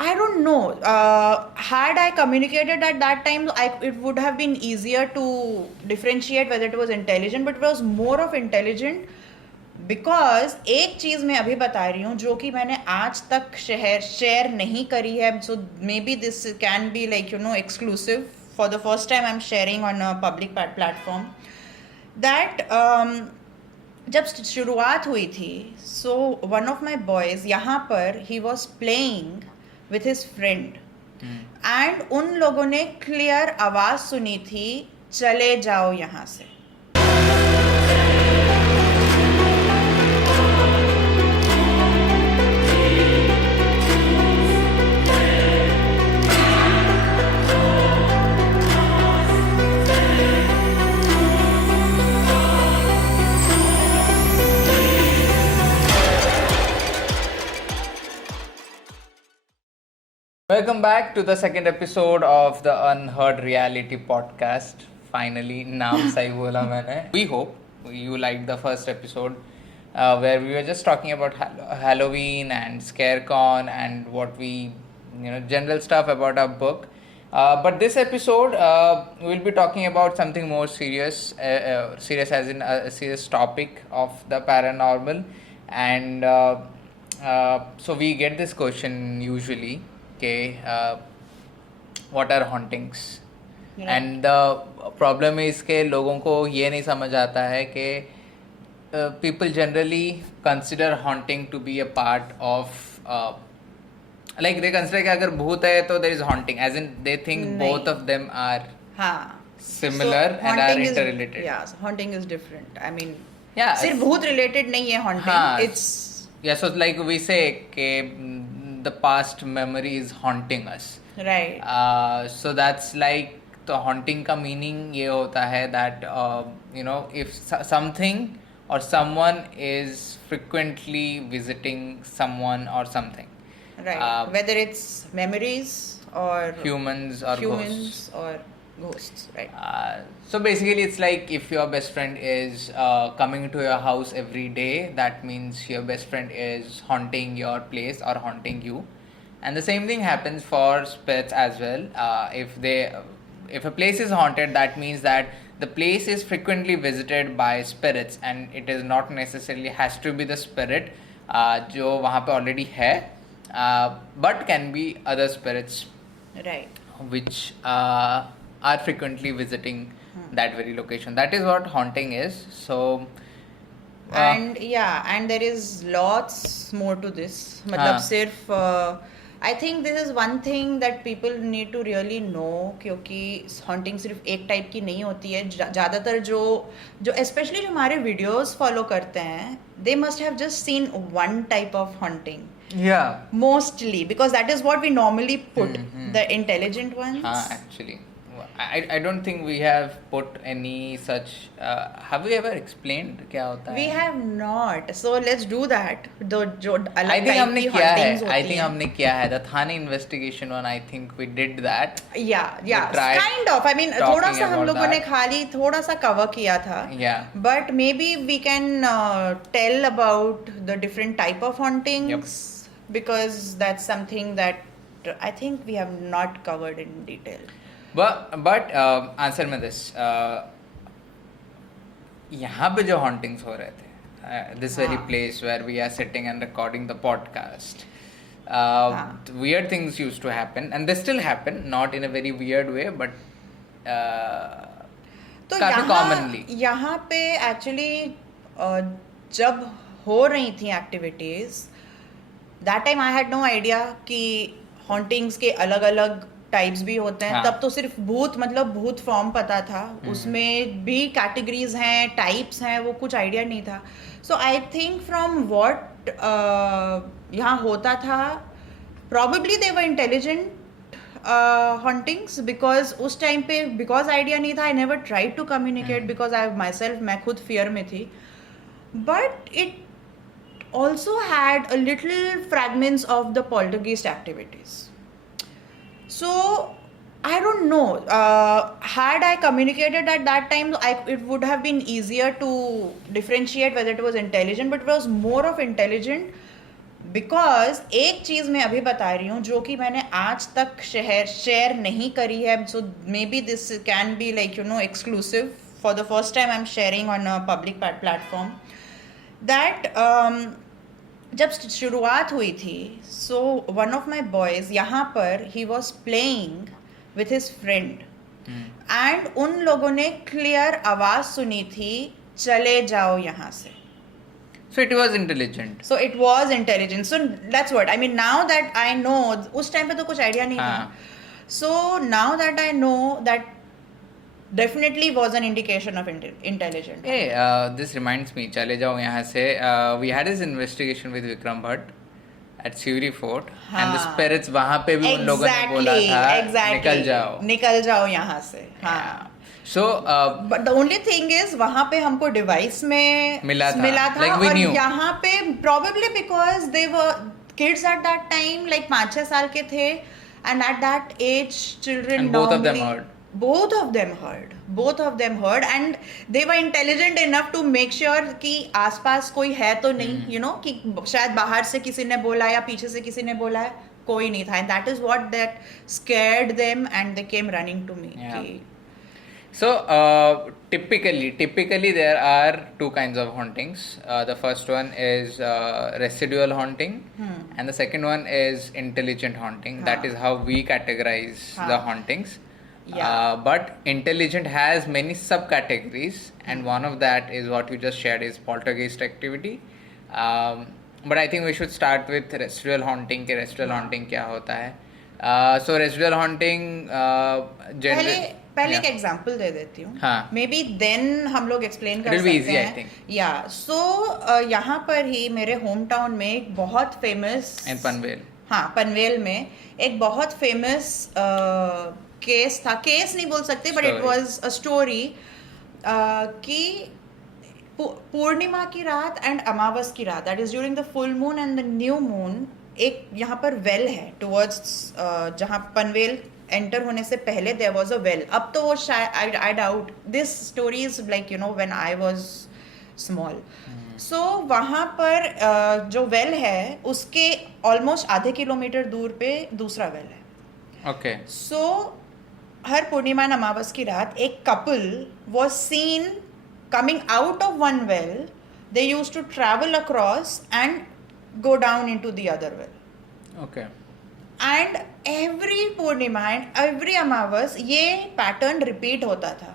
I don't know. Had I communicated at that time, it would have been easier to differentiate whether it was intelligent, but it was more of intelligent because एक चीज़ मैं अभी बता रही हूँ जो कि मैंने आज तक शेयर नहीं करी है, so maybe this can be like exclusive for the first time I am sharing on a public platform that जब शुरुआत हुई थी, so one of my boys यहाँ पर he was playing with his friend and उन लोगों ने clear आवाज़ सुनी थी, चले जाओ यहाँ से. Welcome back to the second episode of the Unheard Reality Podcast. Finally, नाम सही बोला मैंने. We hope you liked the first episode where we were just talking about Halloween and ScareCon and what we, general stuff about our book. But this episode, we'll be talking about something more serious, serious as in a serious topic of the paranormal. And so we get this question usually. Okay, what are hauntings? Right. And the problem is कि लोगों को ये नहीं समझ आता है कि people generally consider haunting to be a part of like they consider कि अगर भूत है तो there is haunting, as in they think नहीं. both of them are हाँ, similar and are haunting interrelated. Yeah, haunting is different. I mean, Yeah, सिर्फ भूत related नहीं है haunting. हाँ. It's Yeah, so like we say कि the past memory is haunting us. right. So that's like the haunting का meaning ये होता है that if something or someone is frequently visiting someone or something. Right. Whether it's memories or Humans or ghosts. or ghosts, right. So basically it's like if your best friend is coming to your house every day, that means your best friend is haunting your place or haunting you. And the same thing happens for spirits as well. If a place is haunted, that means that the place is frequently visited by spirits, and it is not necessarily has to be the spirit जो वहाँ पे already है, but can be other spirits Right. which are frequently visiting that very location. That is what haunting is. So And there is lots more to this. मतलब हाँ. सिर्फ I think this is one thing that people need to really know, क्योंकि haunting सिर्फ एक type की नहीं होती है. ज़्यादातर जो especially जो हमारे videos follow करते हैं, they must have just seen one type of haunting. yeah, Mostly, because that is what we normally put, the intelligent ones. actually, I don't think we have put any such. Have we ever explained क्या होता है? We have not. So let's do that. जो I अलग think type हमने की किया है. hauntings I होती think हैं. हमने किया है. The Thane investigation one. I think we did that. Yeah, tried kind of. I mean, talking थोड़ा सा हम about लोगों ने that. खाली थोड़ा सा cover किया था. Yeah. But maybe we can tell about the different type of hauntings, because that's something that I think we have not covered in detail. But answer me this. यहाँ पे जो hauntings हो रहे थे, this very हाँ. place where we are sitting and recording the podcast, हाँ. weird things used to happen, and they still happen, not in a very weird way, but तो काफी commonly. यहाँ पे एक्चुअली जब हो रही थी activities, that time I had no idea कि हॉन्टिंग्स के अलग अलग टाइप्स भी होते हैं. हाँ. तब तो सिर्फ भूत मतलब भूत फॉर्म पता था, उसमें भी कैटेगरीज हैं, टाइप्स हैं, वो कुछ आइडिया नहीं था. So I think from what यहाँ होता था, probably they were intelligent hauntings, because उस टाइम पे बिकॉज आइडिया नहीं था, I never tried to communicate because I myself, मैं खुद फियर में थी. But it also had a little fragments of the poltergeist activities. So I don't know. Had I communicated at that time, it would have been easier to differentiate whether it was intelligent, but it was more of intelligent because एक चीज मैं अभी बता रही हूँ जो कि मैंने आज तक शेयर नहीं करी है, so maybe this can be like exclusive for the first time I am sharing on a public platform that जब शुरुआत हुई थी, so one of my boys यहाँ पर he was playing with his friend and उन लोगों ने clear आवाज सुनी थी, चले जाओ यहाँ से. So it was intelligent. So it was intelligent. So that's what I mean. Now that I know, उस टाइम पे तो कुछ आइडिया नहीं था. So now that I know, that definitely was an indication of intelligent. Hey, this reminds me. चले जाओ यहाँ से. We had this investigation with Vikram Bhatt at Sewri Fort, and the spirits वहाँ पे भी उन लोगों ने बोला था निकल जाओ यहाँ से. हाँ. So, but the only thing is वहाँ पे हमको डिवाइस में मिला था like we और knew. यहाँ पे probably because they were kids at that time, like 5-6 साल के थे, and at that age children and both of them heard and they were intelligent enough to make sure कि आसपास कोई है तो नहीं, कि शायद बाहर से किसी ने बोला या पीछे से किसी ने बोला है, कोई नहीं था, and that is what that scared them and they came running to me. So typically there are two kinds of hauntings. The first one is residual haunting, and the second one is intelligent haunting. That is how we categorize the hauntings. But intelligent has many subcategories, and one of that is what you just shared is poltergeist activity. But I think we should start with residual haunting. कि residual haunting क्या होता है? So residual haunting पहले एक example दे देती हूँ. May be then हम लोग एक्सप्लेन कर सकते हैं. या सो यहाँ पर ही मेरे होम टाउन में एक बहुत फेमस पनवेल. हाँ, पनवेल में एक बहुत फेमस केस था. केस नहीं बोल सकते, but it was a story कि पूर्णिमा की रात एंड अमावस की रात, that is during the full moon and the new moon, एक यहाँ पर वेल है टुवर्ड्स जहाँ पनवेल एंटर होने से पहले देयर वाज अ वेल. अब तो वो I doubt this story is like when I was small. So वहाँ पर जो वेल है उसके ऑलमोस्ट आधे किलोमीटर दूर पे दूसरा वेल है. Okay. So her Purnima and अमावस की रात एक couple was scene coming out of one well. They used to travel across and go down into the other well. Okay. And every Purnima and every अमावस ये pattern repeat होता था.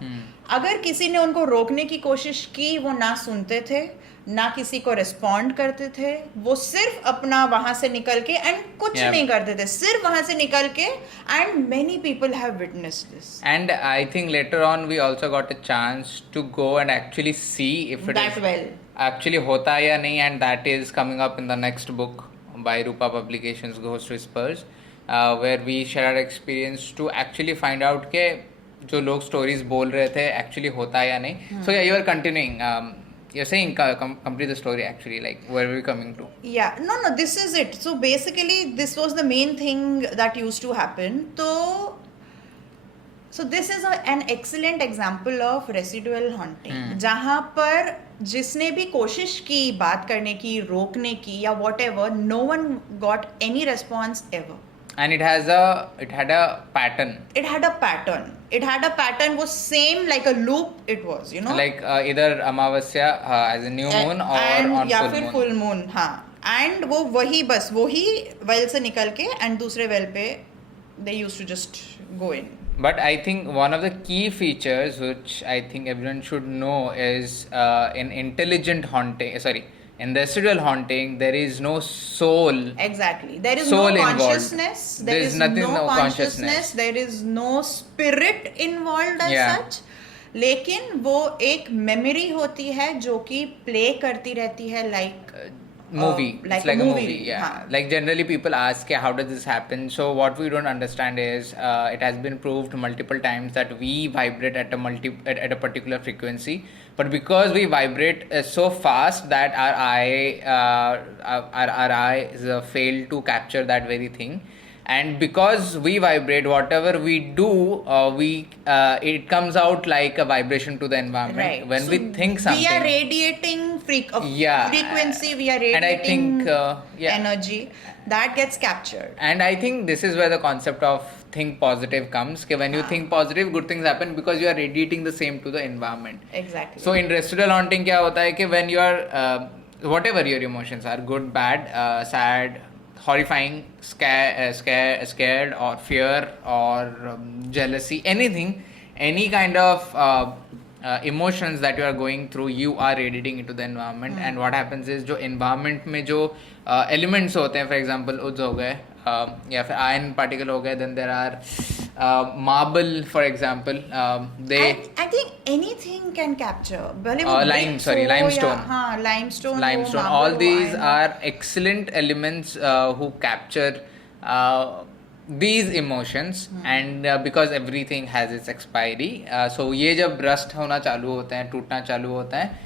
अगर किसी ने उनको रोकने की कोशिश की, वो ना सुनते थे, ना किसी को रिस्पॉन्ड करते थे. वो सिर्फ अपना वहां से निकल के एंड कुछ नहीं करते थे, सिर्फ वहां से निकल के. And many people have witnessed this. And I think later on we also got a chance to go and actually see if it is actually होता है या नहीं, and that is coming up in the next book by Rupa Publications, Ghost Whispers, where we share our experience to actually find out के जो लोग stories बोल रहे थे actually होता है या नहीं. So yeah, you are continuing. You're saying complete the story actually, like where are we coming to? Yeah, no, this is it. So basically this was the main thing that used to happen. So this is an excellent example of residual haunting. जहाँ पर जिसने भी कोशिश की बात करने की, रोकने की या whatever, no one got any response ever. And it had a pattern. It had a pattern was same like a loop. It was, like either Amavasya as a new moon or on या full फिर moon. full moon. हाँ. And वो वही well से निकल के and दूसरे well पे they used to just go in. But I think one of the key features which I think everyone should know is in intelligent haunting, in residual haunting, there is no soul. Exactly. There is soul no consciousness. There is nothing, no consciousness. There is no spirit involved as such. लेकिन वो एक memory होती है जो कि play करती रहती है like movie. It's like a movie. Yeah. हाँ. Like generally people ask, how does this happen? So what we don't understand is it has been proved multiple times that we vibrate at a particular frequency, but because we vibrate so fast that our eyes fail to capture that very thing. and because we vibrate, whatever we do, it comes out like a vibration to the environment. Right. When So we think something, we are radiating Yeah. frequency, we are And I radiating think, yeah. energy that gets captured. And I think this is where the concept of think positive comes. That when you think positive, good things happen because you are radiating the same to the environment. Exactly. So in residual haunting क्या होता है कि when you are whatever your emotions are, good, bad, sad, horrifying, scared or fear or jealousy, anything, any kind of emotions that you are going through, you are radiating into the environment. And what happens is जो environment में जो elements होते हैं, for example उद्स हो गए या फिर iron particle हो गए, then there are marble, for example, they I think anything can capture. भले वो bricks हो limestone. या- हाँ, limestone हो, limestone, marble all हो, these iron हो. are excellent elements who capture these emotions. And because everything has its expiry, so ये जब rust होना चालू होते हैं, टूटना चालू होता है,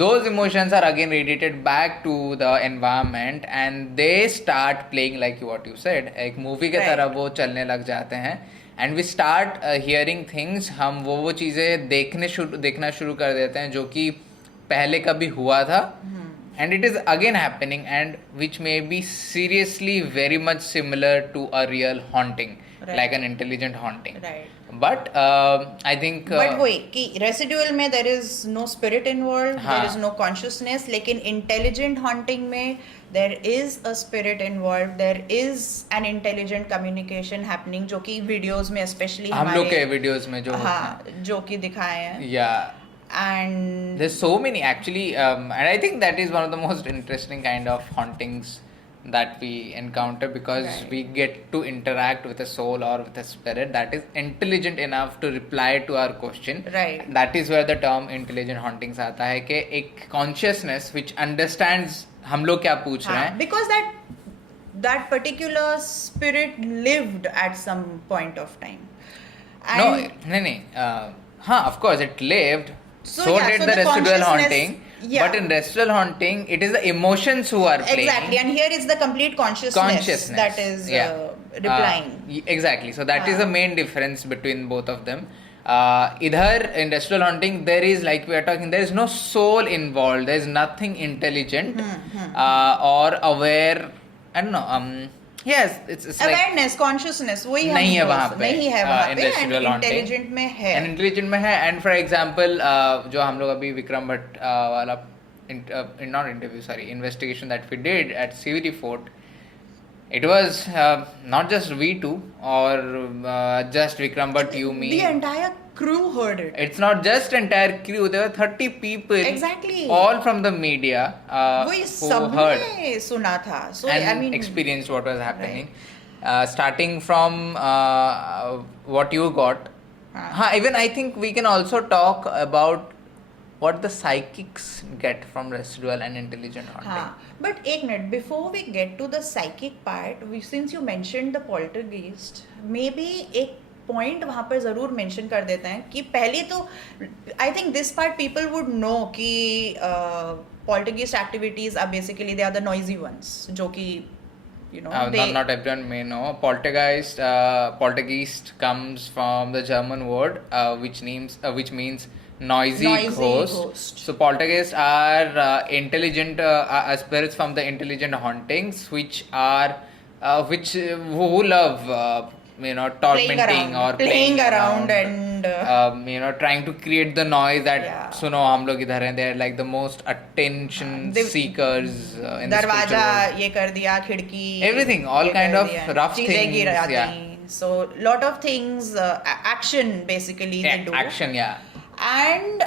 those emotions are again radiated back to the environment and they start playing like what you said, एक movie के Right. तरह वो चलने लग जाते हैं. And we start hearing things, हम वो चीज़ें देखना शुरू कर देते हैं जो कि पहले कभी हुआ था, and it is again happening, and which may be seriously very much similar to a real haunting, Right. like an intelligent haunting. Right. But I think But वही कि रेसिडुअल में there is no spirit involved, हाँ. there is no consciousness, लेकिन intelligent haunting में there is a spirit involved, there is an intelligent communication happening, जो कि videos में especially हम लोग के हमारे videos में जो हाँ जो कि दिखाए हैं. yeah, And there's so many actually, and I think that is one of the most interesting kind of hauntings that we encounter, because Right. we get to interact with a soul or with a spirit that is intelligent enough to reply to our question. Right. That is where the term intelligent hauntings आता है कि एक consciousness which understands हम लोग क्या पूछ रहे हाँ, हैं. because that particular spirit lived at some point of time. No, And नहीं हाँ, of course it lived. So, So yeah, did so the the residual consciousness- haunting. yeah. But in residual haunting, it is the emotions who are playing. Exactly, and here it's the complete consciousness that is replying. Exactly. So that is the main difference between both of them. Idhar in residual haunting, there is, like we are talking, there is no soul involved. There is nothing intelligent or aware. I don't know. Yes, it's like Awareness, consciousness, वही नहीं है हम वहाँ पे, नहीं है वहाँ in पे, residual and haunting. intelligent में है. And intelligent में है. And for example, जो हम लोग अभी विक्रम भट्ट वाला not interview, sorry, investigation that we did at CVT Fort, it was not just we two or just Vikram Bhatt, you, me. The entire crew heard it. It's not just entire crew. There were 30 people. Exactly. All from the media वही who heard सबने सुना था. So and I mean, experienced what was happening. Starting from what you got. Even I think we can also talk about what the psychics get from residual and intelligent haunting. हाँ, but एक minute before we get to the psychic part, since you mentioned the poltergeist, maybe एक point वहाँ पर ज़रूर mention कर देते हैं कि पहले तो I think this part people would know कि poltergeist activities are basically they are the noisy ones, जो कि you know Not everyone may know. Poltergeist comes from the German word which means noisy ghost. So poltergeists are intelligent spirits from the intelligent hauntings, which are who love tormenting or playing around and trying to create the noise that Yeah. सुनो हम लोग इधर हैं. They're like the most attention seekers in the spiritual दरवाजा world. ये कर दिया, खिड़की Everything, all ये kind कर of दिया, rough चीजें things, गिरा दी. yeah. So lot of things, action basically they do. Action, yeah. And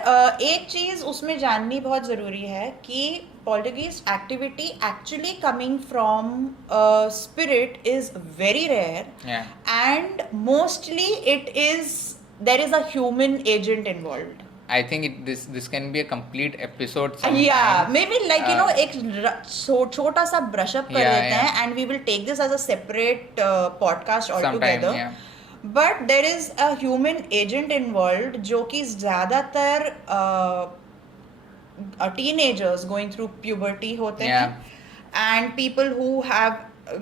एक चीज उसमें जाननी बहुत जरूरी है कि poltergeist activity actually coming from a spirit is very rare. Yeah. And mostly there is a human agent involved. I think this can be a complete episode sometime. Yeah, maybe like एक छोटा सा brush up कर Yeah, देते yeah. हैं and we will take this as a separate podcast Sometime, altogether. yeah. But there is a human agent involved जो कि ज़्यादातर teenagers going through puberty होते Yeah. हैं and people who have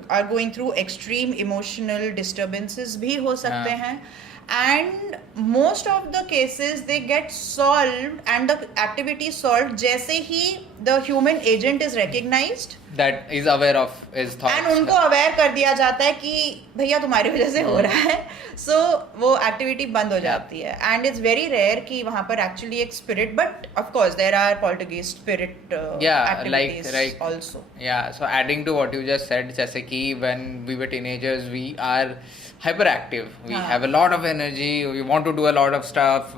are going through extreme emotional disturbances भी हो सकते हाँ. हैं, and most of the cases they get solved and the activity solved जैसे ही the human agent is recognized That is aware of his thoughts. And उनको aware कर दिया जाता है कि भैया तुम्हारी वजह से हो रहा है, सो वो एक्टिविटी बंद हो जाती है. एंड इट्स वेरी रेयर कि वहाँ पर एक्चुअली एक spirit, but of course there are poltergeist spirit activities like also. Yeah, so adding to what you just said, जैसे कि when we were teenagers, we are hyperactive. We हाँ. have a lot of energy. We want to do a lot of stuff.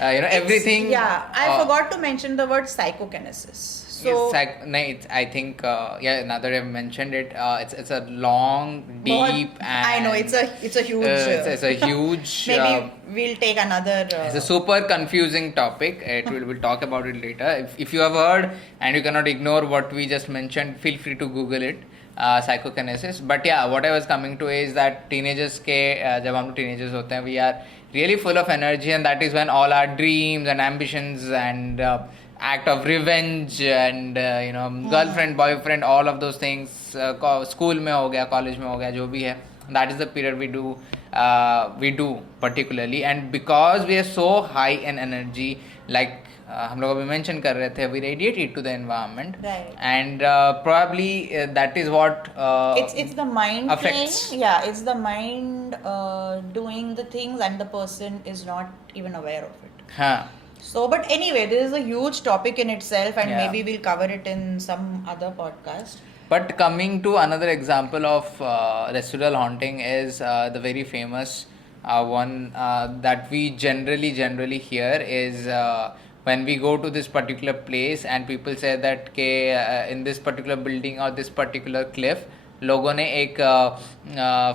Everything. Yeah, I forgot to mention the word psychokinesis. So I think now that I've mentioned it, it's a long, deep, and I know it's a huge. it's a huge. Maybe we'll take another. It's a super confusing topic. We'll talk about it later. If you have heard and you cannot ignore what we just mentioned, feel free to Google it. Psychokinesis. But yeah, what I was coming to is that teenagers जब हम teenagers होते हैं, we are really full of energy, and that is when all our dreams and ambitions and act of revenge and girlfriend, boyfriend, all of those things, school में हो गया, college में हो गया, जो भी है, that is the period we do particularly. And because we are so high in energy, like हम लोग अभी मेंशन कर रहे थे, we radiate it to the environment, right. And probably that is what it's the mind affects. playing. Yeah, it's the mind doing the things and the person is not even aware of it. हाँ. So, but anyway, this is a huge topic in itself, and Yeah. maybe we'll cover it in some other podcast. But coming to another example of residual haunting is the very famous one that we generally hear is when we go to this particular place and people say that in this particular building or this particular cliff, लोगों ने एक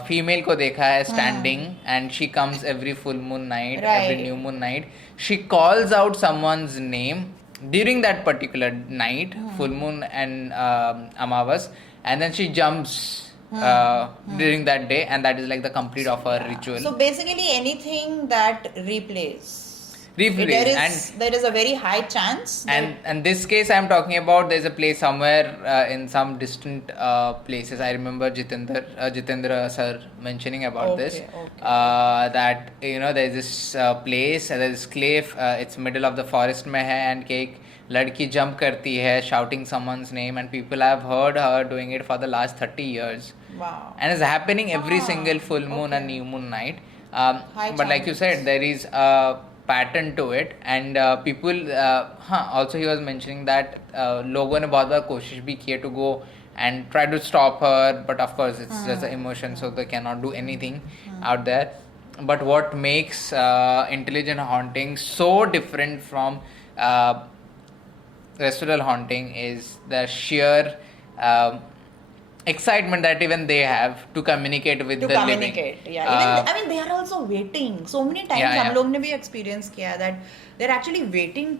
female को देखा है standing, and she comes every full moon night, Right. every new moon night. She calls out someone's name during that particular night, full moon and Amavas, and then she jumps during that day, and that is like the complete of her ritual. So basically, anything that replays. Replays, There is a very high chance. And this case I'm talking about, there's a place somewhere in some distant places. I remember Jitendra sir mentioning about this. Okay. That there's this place, there's this cliff, it's middle of the forest में है, and एक लड़की jump करती है shouting someone's name, and people have heard her doing it for the last 30 years. Wow. And it's happening every single full moon and new moon night. But like you said, there is a pattern to it, and people also he was mentioning that लोगों ने बहुत बार कोशिश भी की to go and try to stop her, but of course it's just an emotion, so they cannot do anything out there. But what makes intelligent haunting so different from residual haunting is the sheer excitement that even they have to communicate with the living. Yeah. Even they are also waiting. So many times हम लोग ने भी experience किया that they're actually waiting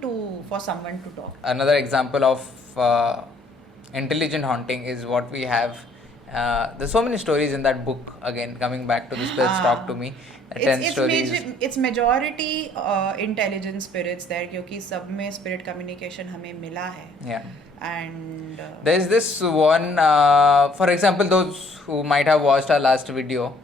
for someone to talk. Another example of intelligent haunting is what we have. There's so many stories in that book. Again, coming back to this place, Talk to Me. 10 stories. It's majority intelligent spirits there, क्योंकि सब में spirit communication हमें मिला है. Yeah. And there's this one, for example, those who might have watched our last video,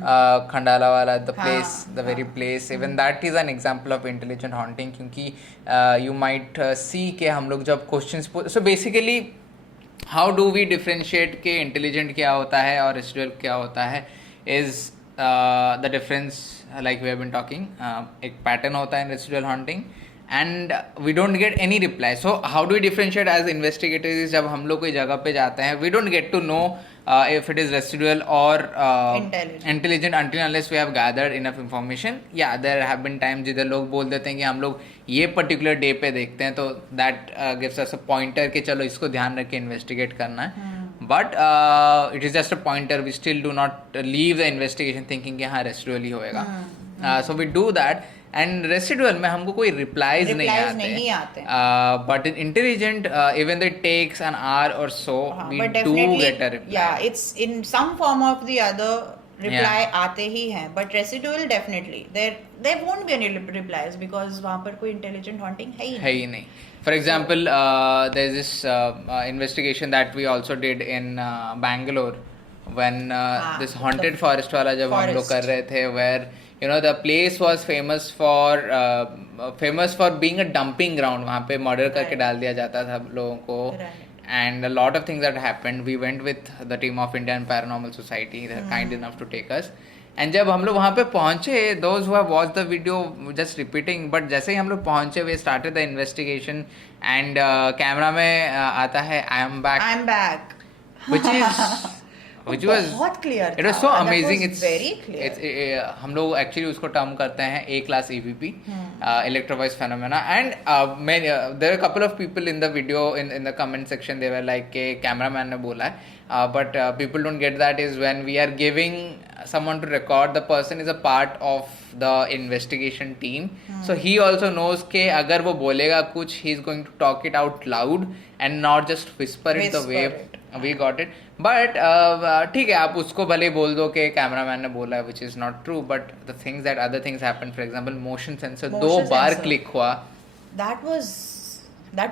Khandala wala, the place, the very place, even that is an example of intelligent haunting, क्योंकि you might see कि हम लोग जब questions so basically how do we differentiate कि intelligent क्या होता है और residual क्या होता है is the difference, like we have been talking, एक pattern होता है in residual haunting, and we don't get any reply. So how do we differentiate as investigators? जब हम लोग कोई जगह पे जाते हैं, we don't get to know if it is residual or intelligent until unless we have gathered enough information. Yeah, there have been times जिधर लोग बोल देते हैं कि हम लोग ये particular day पे देखते हैं, तो that gives us a pointer कि चलो इसको ध्यान रख के investigate करना है. But it is just a pointer. We still do not leave the investigation thinking कि हाँ residual ही होएगा. So we do that. And residual में हमको कोई replies नहीं आते. But in intelligent, even though it takes an hour or so, we do get a reply. Yeah, it's in some form of the other. Reply Yeah. आते ही हैं, but residual definitely there won't be any replies because वहाँ पर कोई intelligent haunting है ही है ही नहीं. For example, there's this investigation that we also did in Bangalore when this haunted the forest वाला जब हम लोग forest. कर रहे थे, where you know the place was famous for being a dumping ground. वहाँ पे मर्डर करके Right. डाल दिया जाता था लोगों को. Right. And a lot of things that happened. We went with the team of Indian Paranormal Society. They're kind enough to take us. And जब हम लोग वहाँ पे पहुँचे, those who have watched the video just repeating, but जैसे ही हम लोग पहुँचे, we started the investigation and camera में आता है I am back, I am back which was बहुत clear it was so amazing. It's very clear. हम लोग एक्चुअली उसको टर्म करते हैं A class EVP, electro voice phenomena. And there are a couple of people in the video in the comment section, they were like के cameraman ने बोला है, but people don't get that is when we are giving someone to record, the person is a part of the investigation team, so he also knows के अगर वो बोलेगा कुछ, he is going to talk it out loud and not just whisper it the way we got it. But ठीक है, आप उसको भले बोल दो कि कैमरामैन ने बोला है, which is not true, but the things that other things happen, for example motion sensor 2 bar sensor. Click हुआ. that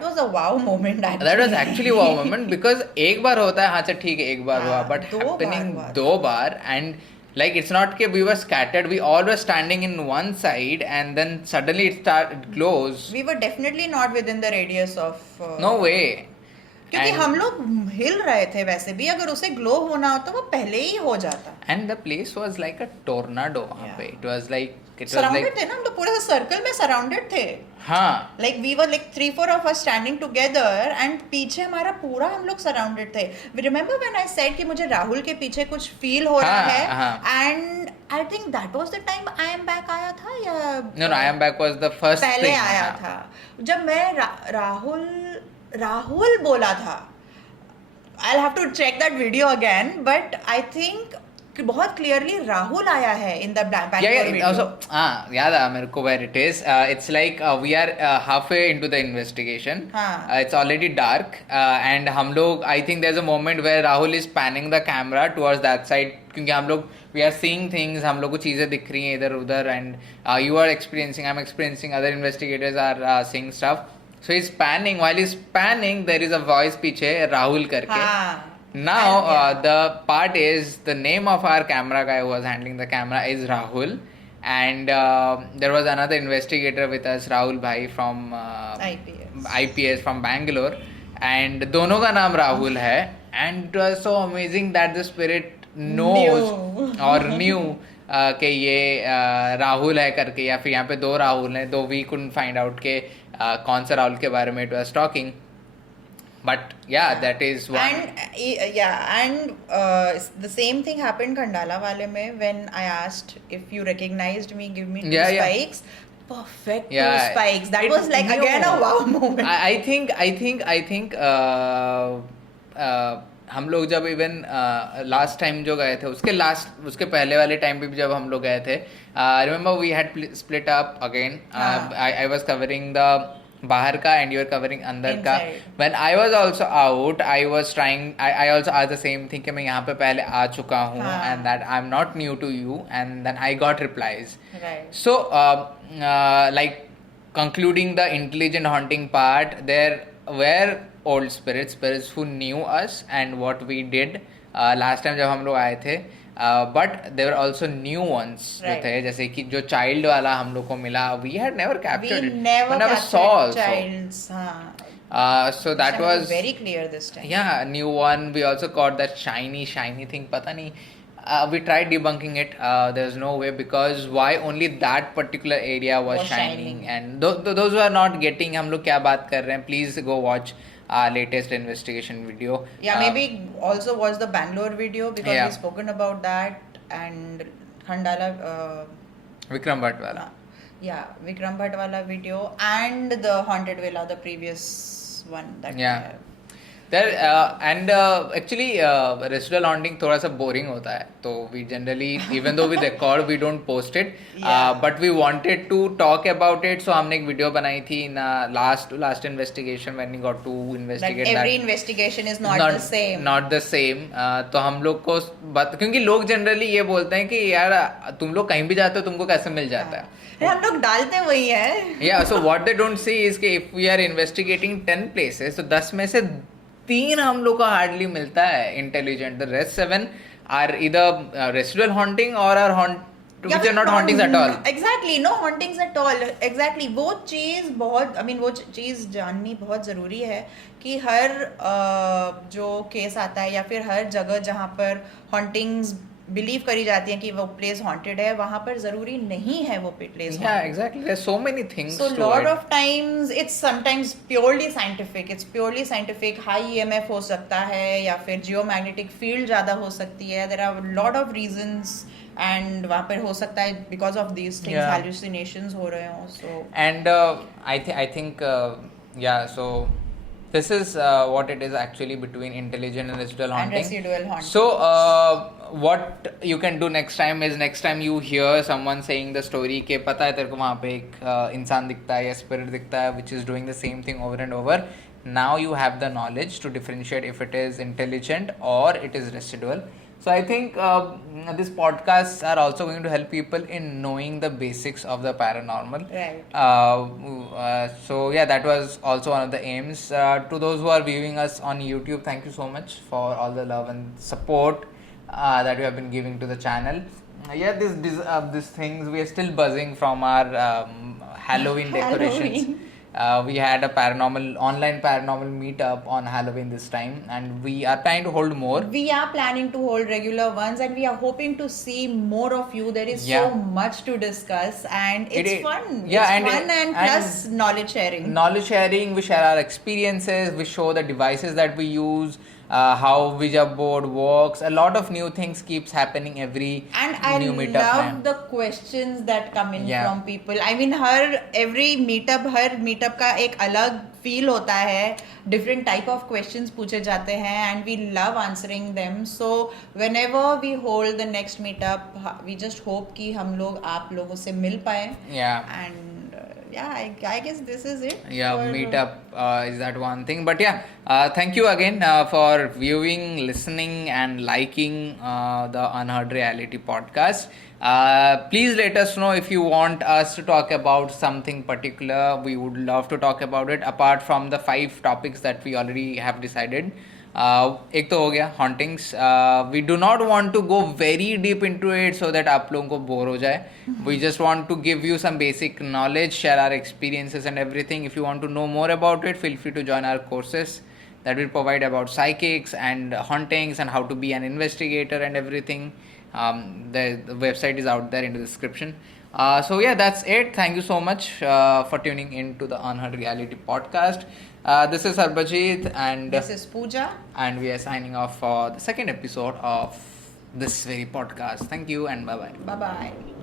was a wow moment actually. That was actually a wow moment because एक बार होता है, हाँ चल ठीक है एक बार हुआ, but दो बार happening हुआ. 2 बार. And like it's not कि we were scattered, we all were standing in one side and then suddenly it started close. We were definitely not within the radius of No way. क्योंकि And- हम लोग हिल रहे थे, वैसे भी अगर उसे ग्लो होना होता वो पहले ही हो जाता. And the place was like a tornado वहाँ पे. Yeah. It was like surrounded थे ना, हम तो पूरे सर्कल में सराउंडेड थे. हाँ. Like we were like 3-4 of us standing together and पीछे हमारा पूरा हम लोग सराउंडेड थे. Remember when I said कि मुझे राहुल के पीछे कुछ फील हो रहा हाँ, है, हाँ. and I think that was the time I am back आया था या No, I am back was the first पहले thing. आया हाँ. था जब मैं राहुल बोला था. I'll have to check that video again, but I think कि बहुत क्लियरली राहुल आया है in the Yeah, yeah. Also, याद आ मेरे को where it is. It's like we are halfway into the investigation. हाँ. It's already dark, and हम लोग I think there's a moment where Rahul is panning the camera towards that side क्योंकि हम लोग we are seeing things, हम लोग को चीजें दिख रही हैं इधर उधर, and you are experiencing, I'm experiencing, other investigators are seeing stuff. So he's panning. While he's panning, there is a voice पीछे राहुल करके. हाँ. Now, And, the part is the name of our camera guy who was handling the camera is Rahul, and there was another investigator with us, Rahul Bhai from IPS from Bangalore, and दोनों का नाम राहुल है, and it was so amazing that the spirit knows or knew कि ये राहुल है करके, या फिर यहाँ पे 2 राहुल हैं, though we couldn't find out कि कौन सा राहुल के बारे में it was talking. But yeah, that is one. And the same thing happened Khandala wale mein when I asked if you recognized me, give me 2 spikes. Perfect 2 spikes. That was like again a wow moment. I think हम लोग जब even last time जो गए थे उसके पहले वाले time पे भी जब हम लोग गए थे, remember we had split up again. I was covering the बाहर का and you are covering अंदर का. When I was also out, I was trying, I also asked the same thing कि मैं यहाँ पे पहले आ चुका हूँ and that I'm not new to you, and then I got replies. Right. So like concluding the intelligent haunting part, there were old spirits who knew us and what we did last time जब हम लोग आए थे. But there were also new ones जो थे, जैसे कि जो child वाला हम लोग को मिला, we had never captured it. We never saw also. childs. हाँ. So that was very clear this time. Yeah, new one. We also caught that shiny thing. पता नहीं. We tried debunking it. There's no way, because why only that particular area was shining. And those who are not getting हम लोग क्या बात कर रहे हैं, please go watch our latest investigation video. Yeah, maybe also watch the Bangalore video because Yeah. we've spoken about that, and Khandala. Vikram Bhatt wala. Yeah, Vikram Bhatt wala video and the Haunted Villa, the previous one that we Yeah. have. And actually residual haunting थोड़ा सा boring होता है, तो we generally even though we record we don't post it, but we wanted to talk about it. So हमने एक video बनाई थी in last investigation when we got to investigate That every investigation is not the same. Not the same. तो हम लोग को क्योंकि लोग जनरली ये बोलते हैं कि यार तुम लोग कहीं भी जाते हो तुमको कैसे मिल जाता है. हम लोग डालते वही है. Yeah, so what they don't see is कि if we are investigating 10 places, तो 10 में से 3 हम लोग को हार्डली मिलता है intelligent. The rest 7 are either residual haunting or are which are not hauntings at all. Exactly, no hauntings at all. Exactly, वो चीज़ बहुत, I mean वो चीज़ जाननी बहुत ज़रूरी है कि हर जो केस आता है या फिर हर जगह जहाँ पर हॉन्टिंग्स बिलीव करी जाती है कि वो प्लेस हॉन्टेड है, वहाँ पर ज़रूरी नहीं है वो place. Yeah, exactly. There's so many things. So to lot it. of times it's sometimes purely scientific. It's purely scientific. High EMF हो सकता है या फिर geomagnetic field ज़्यादा हो सकती है. There are a lot of reasons. And वहाँ पर हो सकता है because of these things, Yeah. hallucinations हो रहे हो. So And I think yeah, so this is what it is actually between intelligent and residual and haunting. residual haunting. So what you can do next time is next time you hear someone saying the story के पता है तेरे को वहाँ पे एक इंसान दिखता है या spirit दिखता है which is doing the same thing over and over. Now you have the knowledge to differentiate if it is intelligent or it is residual. So I think these podcasts are also going to help people in knowing the basics of the paranormal. Right. So yeah, that was also one of the aims. To those who are viewing us on YouTube, thank you so much for all the love and support that you have been giving to the channel. Yeah, these things we are still buzzing from our Halloween decorations. We had a online paranormal meetup on Halloween this time, and we are planning to hold more. We are planning to hold regular ones, and we are hoping to see more of you. There is Yeah. so much to discuss, and it's fun. Yeah, it's fun and plus knowledge sharing. Knowledge sharing, we share our experiences, we show the devices that we use, how Ouija board works. A lot of new things keeps happening every And I new meetup. love the questions that come in Yeah. from people. I mean, her meetup का एक अलग feel होता है. Different type of questions पूछे जाते हैं, and we love answering them. So whenever we hold the next meetup, we just hope कि हम लोग आप लोगों से मिल पाए. Yeah. And yeah, I guess this is it. Yeah, for- meetup is that one thing. But yeah, thank you again for viewing, listening, and liking the Unheard Reality podcast. Please let us know if you want us to talk about something particular. We would love to talk about it apart from the 5 topics that we already have decided. एक तो हो गया hauntings. We do not want to go very deep into it so that आप लोगों को bore हो जाए. We just want to give you some basic knowledge, share our experiences and everything. If you want to know more about it, feel free to join our courses that will provide about psychics and hauntings and how to be an investigator and everything. The website is out there in the description. So yeah, that's it. Thank you so much for tuning in to the Unheard Reality podcast. This is Sarbajit and This is Pooja. and we are signing off for the second episode of this very podcast. Thank you and bye bye. Bye bye.